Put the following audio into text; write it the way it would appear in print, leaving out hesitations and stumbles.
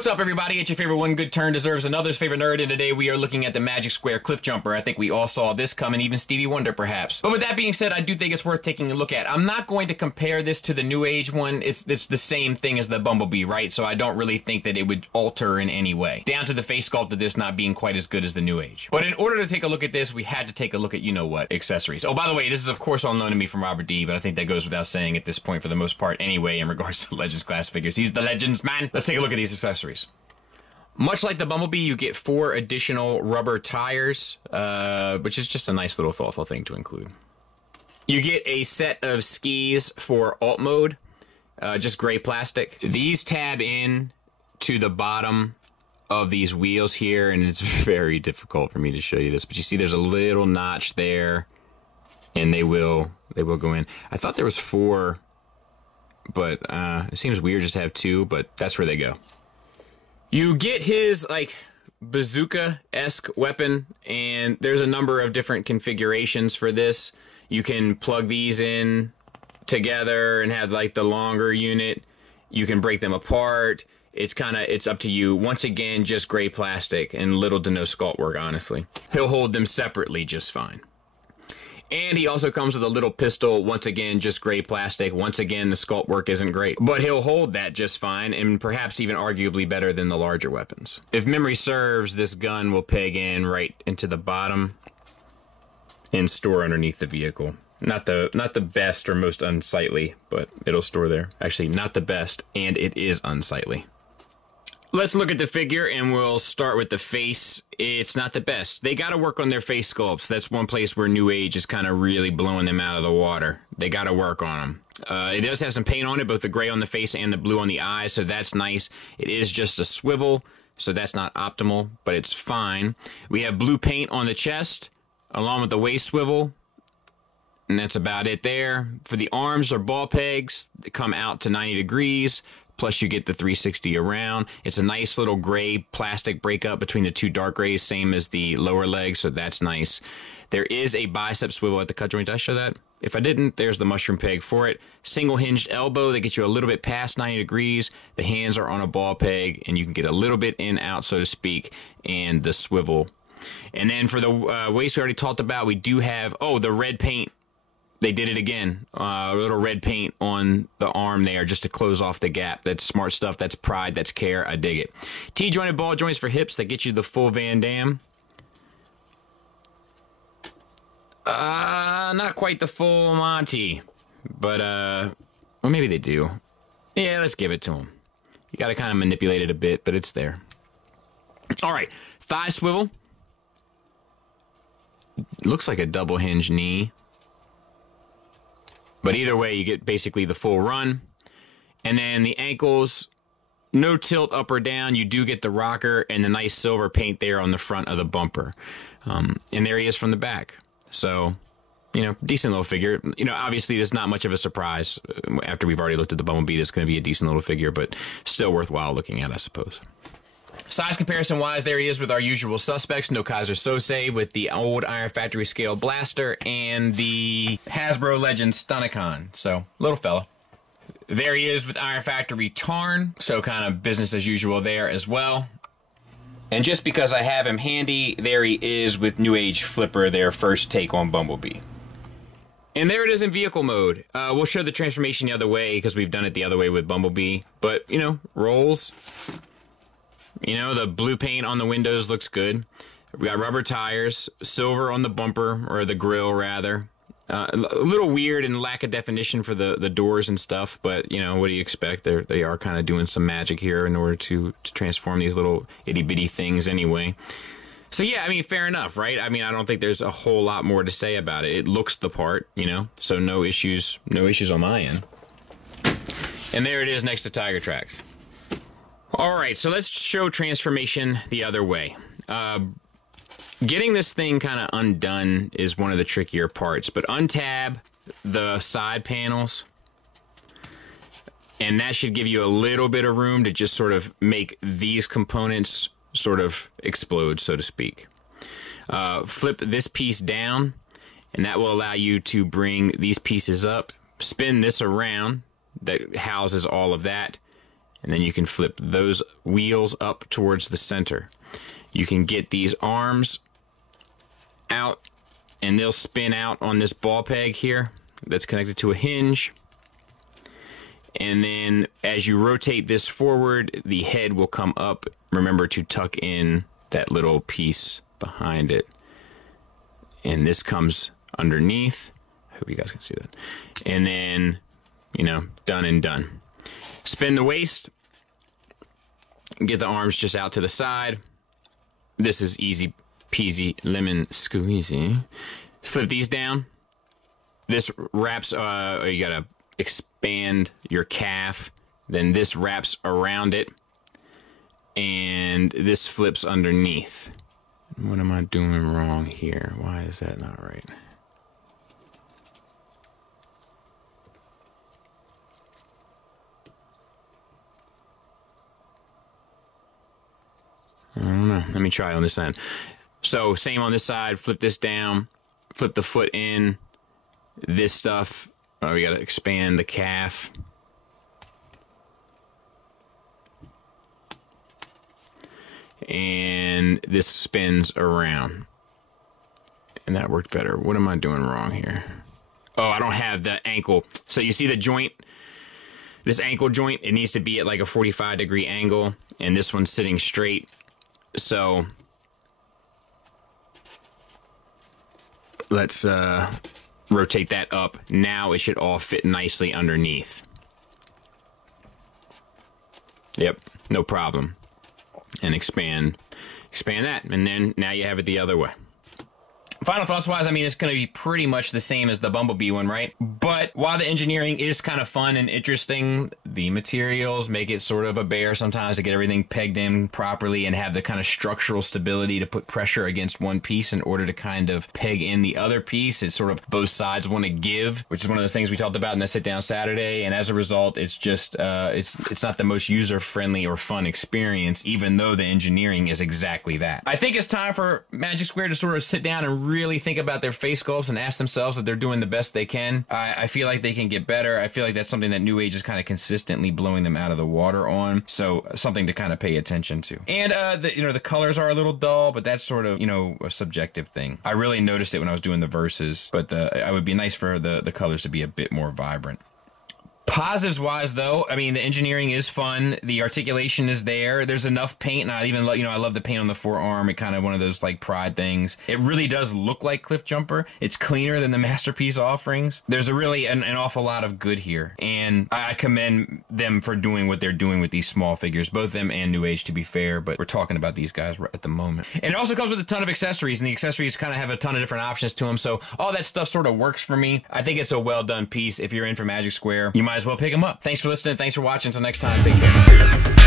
What's up, everybody? It's your favorite one good turn deserves another's favorite nerd, and today we are looking at the Magic Square Cliffjumper. I think we all saw this coming, even Stevie Wonder, perhaps. But with that being said, I do think it's worth taking a look at. I'm not going to compare this to the New Age one. It's the same thing as the Bumblebee, right? So I don't really think that it would alter in any way. Down to the face sculpt of this not being quite as good as the New Age. But in order to take a look at this, we had to take a look at you-know-what accessories. Oh, by the way, this is of course all known to me from Robert D, but I think that goes without saying at this point for the most part anyway in regards to Legends class figures. He's the Legends man. Let's take a look at these accessories. Much like the Bumblebee, you get 4 additional rubber tires, which is just a nice little thoughtful thing to include. You get a set of skis for alt mode, just gray plastic. These tab in to the bottom of these wheels here, and it's very difficult for me to show you this, but you see there's a little notch there, and they will go in. I thought there was 4, but it seems weird just to have 2, but that's where they go. You get his, like, bazooka-esque weapon, and there's a number of different configurations for this. You can plug these in together and have, like, the longer unit. You can break them apart. It's up to you. Once again, just gray plastic and little to no sculpt work, honestly. He'll hold them separately just fine. And he also comes with a little pistol, once again, just gray plastic. Once again, the sculpt work isn't great. But he'll hold that just fine, and perhaps even arguably better than the larger weapons. If memory serves, this gun will peg in right into the bottom and store underneath the vehicle. Not the best or most unsightly, but it'll store there. Actually, not the best, and it is unsightly. Let's look at the figure, and we'll start with the face. It's not the best. They gotta work on their face sculpts. That's one place where New Age is kind of really blowing them out of the water. They gotta work on them. It does have some paint on it, both the gray on the face and the blue on the eyes, so that's nice. It is just a swivel, so that's not optimal, but it's fine. We have blue paint on the chest, along with the waist swivel, and that's about it there. For the arms, they're ball pegs. They come out to 90 degrees. Plus you get the 360 around. It's a nice little gray plastic breakup between the 2 dark grays, same as the lower leg, so that's nice. There is a bicep swivel at the cut joint. Did I show that? If I didn't, there's the mushroom peg for it. Single hinged elbow that gets you a little bit past 90 degrees. The hands are on a ball peg, and you can get a little bit in, out, so to speak, and the swivel. And then for the waist we already talked about, we do have, oh, the red paint. They did it again. A little red paint on the arm there just to close off the gap. That's smart stuff. That's pride. That's care. I dig it. T-jointed ball joints for hips that get you the full Van Damme. Not quite the full Monty. But, well, maybe they do. Yeah, let's give it to them. You got to kind of manipulate it a bit, but it's there. All right. Thigh swivel. Looks like a double hinge knee. But either way, you get basically the full run. And then the ankles, no tilt up or down. You do get the rocker and the nice silver paint there on the front of the bumper. And there he is from the back. So, you know, decent little figure. You know, obviously, there's not much of a surprise. After we've already looked at the Bumblebee, that's going to be a decent little figure, but still worthwhile looking at, I suppose. Size comparison-wise, there he is with our usual suspects. No Kaiser Sose with the old Iron Factory scale blaster and the Hasbro Legend Stunnicon. So, little fella. There he is with Iron Factory Tarn. So, kind of business as usual there as well. And just because I have him handy, there he is with New Age Flipper, their first take on Bumblebee. And there it is in vehicle mode. We'll show the transformation the other way because we've done it the other way with Bumblebee. But, you know, rolls. You know, the blue paint on the windows looks good. We got rubber tires, silver on the bumper, or the grill, rather. A little weird and lack of definition for the doors and stuff, but, you know, what do you expect? They are kind of doing some magic here in order to transform these little itty-bitty things anyway. So, yeah, I mean, fair enough, right? I mean, I don't think there's a whole lot more to say about it. It looks the part, you know, so no issues on my end. And there it is next to Tiger Tracks. Alright, so let's show transformation the other way. Getting this thing kind of undone is one of the trickier parts, but untab the side panels, and that should give you a little bit of room to just sort of make these components sort of explode, so to speak. Flip this piece down, and that will allow you to bring these pieces up, spin this around that houses all of that, And then you can flip those wheels up towards the center. You can get these arms out, and they'll spin out on this ball peg here that's connected to a hinge. And then as you rotate this forward, the head will come up. Remember to tuck in that little piece behind it. And this comes underneath. I hope you guys can see that. And then, you know, done and done. Spin the waist. Get the arms just out to the side. This is easy peasy lemon squeezy. Flip these down. This wraps, you gotta expand your calf. Then this wraps around it. And this flips underneath. What am I doing wrong here? Why is that not right? I don't know. Let me try on this end. So same on this side. Flip this down. Flip the foot in. This stuff. Oh, we got to expand the calf. And this spins around. And that worked better. What am I doing wrong here? Oh, I don't have the ankle. So you see the joint? This ankle joint, it needs to be at like a 45-degree angle. And this one's sitting straight. So let's rotate that up. Now it should all fit nicely underneath. Yep, no problem. And expand that, and then now you have it the other way. Final thoughts wise, I mean, it's going to be pretty much the same as the Bumblebee one, right? But while the engineering is kind of fun and interesting, the materials make it sort of a bear sometimes to get everything pegged in properly and have the kind of structural stability to put pressure against one piece in order to kind of peg in the other piece. It's sort of both sides want to give, which is one of those things we talked about in the Sit Down Saturday. And as a result, it's just, it's not the most user-friendly or fun experience, even though the engineering is exactly that. I think it's time for Magic Square to sort of sit down and really think about their face sculpts and ask themselves if they're doing the best they can. I feel like they can get better. I feel like that's something that New Age is kind of consistently blowing them out of the water on. So something to kind of pay attention to. And the colors are a little dull, but that's sort of, you know, a subjective thing. I really noticed it when I was doing the verses, but it would be nice for the colors to be a bit more vibrant. Positives wise though, I mean, the engineering is fun. The articulation is there. There's enough paint, and I even love, you know, I love the paint on the forearm. It kind of one of those like pride things. It really does look like Cliffjumper. It's cleaner than the Masterpiece offerings. There's a really an awful lot of good here, and I commend them for doing what they're doing with these small figures, both them and New Age, to be fair. But we're talking about these guys right at the moment. And it also comes with a ton of accessories, and the accessories kind of have a ton of different options to them. So all that stuff sort of works for me. I think it's a well done piece. If you're in for Magic Square, you might as well pick them up. Thanks for listening. Thanks for watching. Until next time, take care.